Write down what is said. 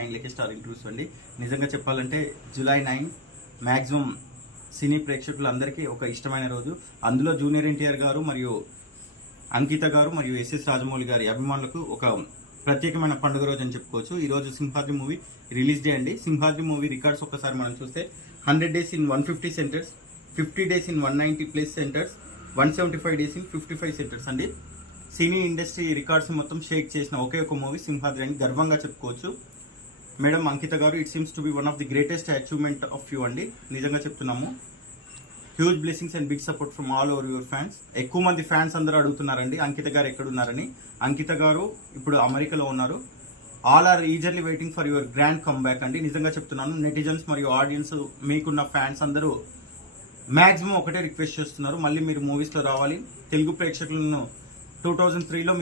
Shine like ఏ star ఇంట్రూస్ అండి. నిజంగా చెప్పాలంటే జూలై 9 మ్యాక్సిమం సినీ ప్రేక్షకులందరికీ ఒక ఇష్టమైన రోజు. అందులో జూనియర్ ఎన్టీఆర్ గారు మరియు అంకిత గారు మరియు ఎస్ఎస్ రాజమౌళి గారి అభిమానులకు ఒక ప్రత్యేకమైన పండుగ రోజు అని చెప్పుకోవచ్చు. ఈ రోజు సింహాద్రి మూవీ రిలీజ్ డే అండి. సింహాద్రి మూవీ రికార్డ్స్ ఒక్కసారి మనం చూస్తే 100 days in 150 centres, 50 days in 190+ centres, 175 days in 55 centres అండి. సినీ ఇండస్ట్రీ రికార్డ్స్ మొత్తం షేక్ చేసిన ఒకే ఒక మూవీ సింహాద్రి అని గర్వంగా చెప్పుకోవచ్చు. మేడం అంకిత గారు, it seems to be one of the greatest achievement of you అండి. నిజంగా చెప్తున్నాము. Huge blessings and big support from all over your fans. ఎక్కువ మంది ఫ్యాన్స్ అందరూ అడుగుతున్నారండి అంకిత గారు ఎక్కడున్నారని. అంకిత గారు ఇప్పుడు అమెరికాలో ఉన్నారు. All are eagerly waiting for your grand comeback అండి. నిజంగా చెప్తున్నాను. నెటిజన్స్ మరియు ఆడియన్స్, మీకున్న ఫ్యాన్స్ అందరూ మ్యాక్సిమం ఒకటే రిక్వెస్ట్ చేస్తున్నారు, మళ్ళీ మీరు మూవీస్లో రావాలి. తెలుగు ప్రేక్షకులను 2003లో